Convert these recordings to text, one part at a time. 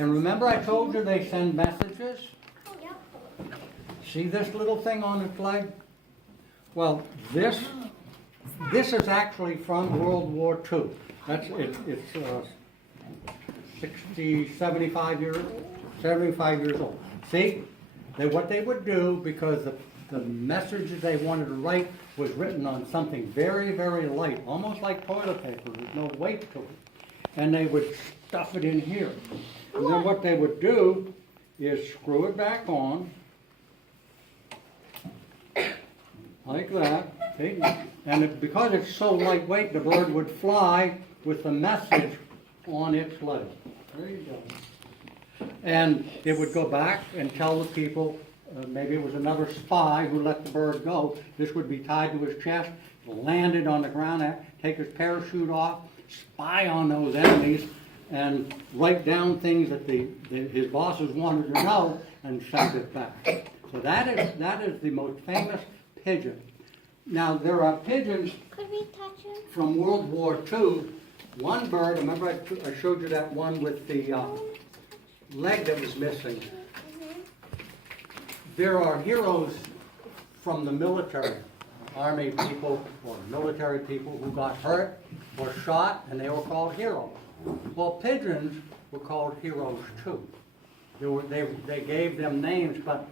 And remember I told you they send messages? Yep. See this little thing on its leg? Well, this is actually from World War II. It's 75 years old. See, what they would do, because the messages they wanted to write was written on something very, very light, almost like toilet paper. There's no weight to it. And they would stuff it in here. And then what they would do is screw it back on, like that. See? And because it's so lightweight, the bird would fly with the message on its leg. There you go. And it would go back and tell the people, maybe it was another spy who let the bird go. This would be tied to his chest, landed on the ground, take his parachute off, spy on those enemies, and write down things that his bosses wanted to know and send it back. So that is the most famous pigeon. Now there are pigeons from World War II. One bird, remember I showed you that one with the leg that was missing. There are heroes from the military, army people or military people who got hurt or shot, and they were called heroes. Well, pigeons were called heroes too. They gave them names, but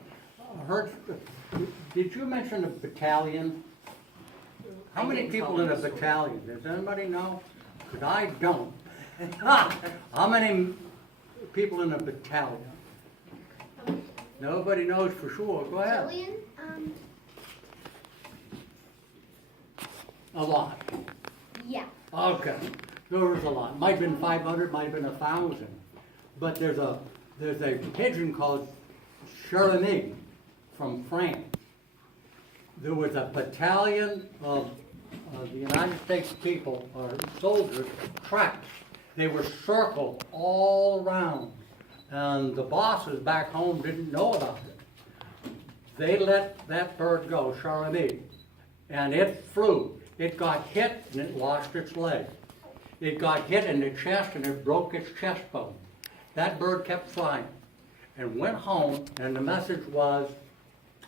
did you mention a battalion? How many people in a battalion? Does anybody know? Because I don't. How many people in a battalion? Nobody knows for sure. Go ahead. Jillian? A lot. Yeah. Okay. There was a lot. Might have been 500, might have been 1,000. But there's a pigeon called Cherami from France. There was a battalion of the United States people, or soldiers, trapped. They were circled all around. And the bosses back home didn't know about it. They let that bird go, Cherami, and it flew. It got hit and it lost its leg. It got hit in the chest and it broke its chest bone. That bird kept flying and went home, and the message was,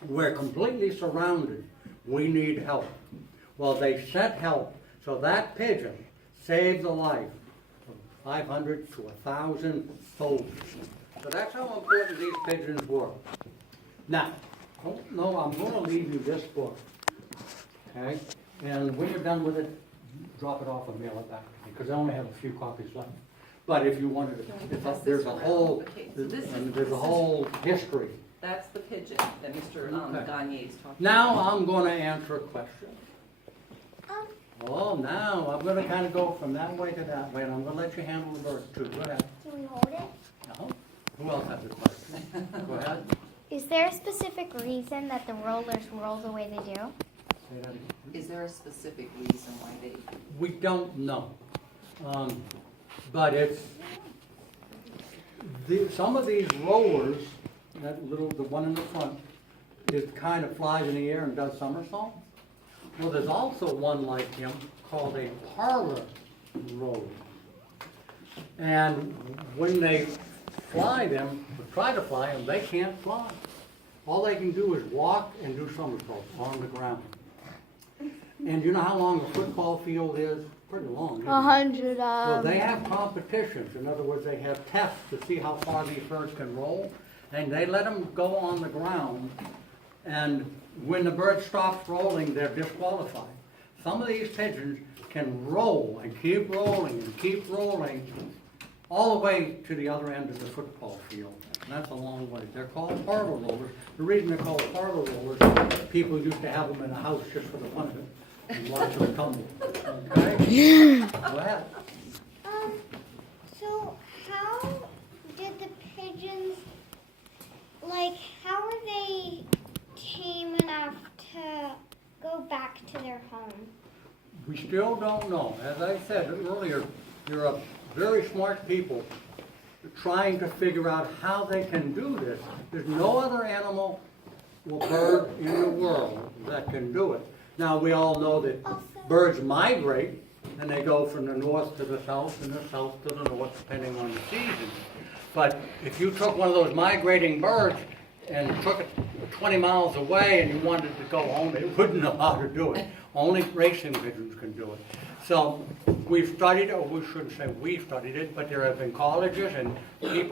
we're completely surrounded. We need help. Well, they sent help. So that pigeon saved the life of 500 to 1,000 soldiers. So that's how important these pigeons were. Now, no, I'm going to leave you this book. Okay? And when you're done with it, drop it off and mail it back to me, because I only have a few copies left. But if you wanted to, there's a whole history. That's the pigeon that Mr. Gagne is talking about. Now I'm going to answer a question. Oh, now I'm going to kind of go from that way to that way, and I'm going to let you handle the bird too. Go ahead. Can we hold it? No? Who else has a question? Go ahead. Is there a specific reason that the rollers roll the way they do? Say that again. Is there a specific reason why they? We don't know. But it's some of these rollers, the one in the front, it kind of flies in the air and does somersaults. Well, there's also one like him called a parlor roller. And when they fly them, or try to fly them, they can't fly. All they can do is walk and do somersaults on the ground. And you know how long a football field is? Pretty long. 100. Well, they have competitions. In other words, they have tests to see how far these birds can roll. And they let them go on the ground. And when the bird stops rolling, they're disqualified. Some of these pigeons can roll and keep rolling all the way to the other end of the football field. And that's a long way. They're called parlor rollers. The reason they're called parlor rollers, people used to have them in a house just for the fun of it and watch them tumble. Okay? Go ahead. So how did the pigeons, how were they tame enough to go back to their home? We still don't know. As I said earlier, there are very smart people trying to figure out how they can do this. There's no other animal or bird in the world that can do it. Now, we all know that birds migrate, and they go from the north to the south and the south to the north, depending on the season. But if you took one of those migrating birds and took it 20 miles away and you wanted to go home, it wouldn't know how to do it. Only racing pigeons can do it. So we've studied, or we shouldn't say we studied it, but there have been colleges and people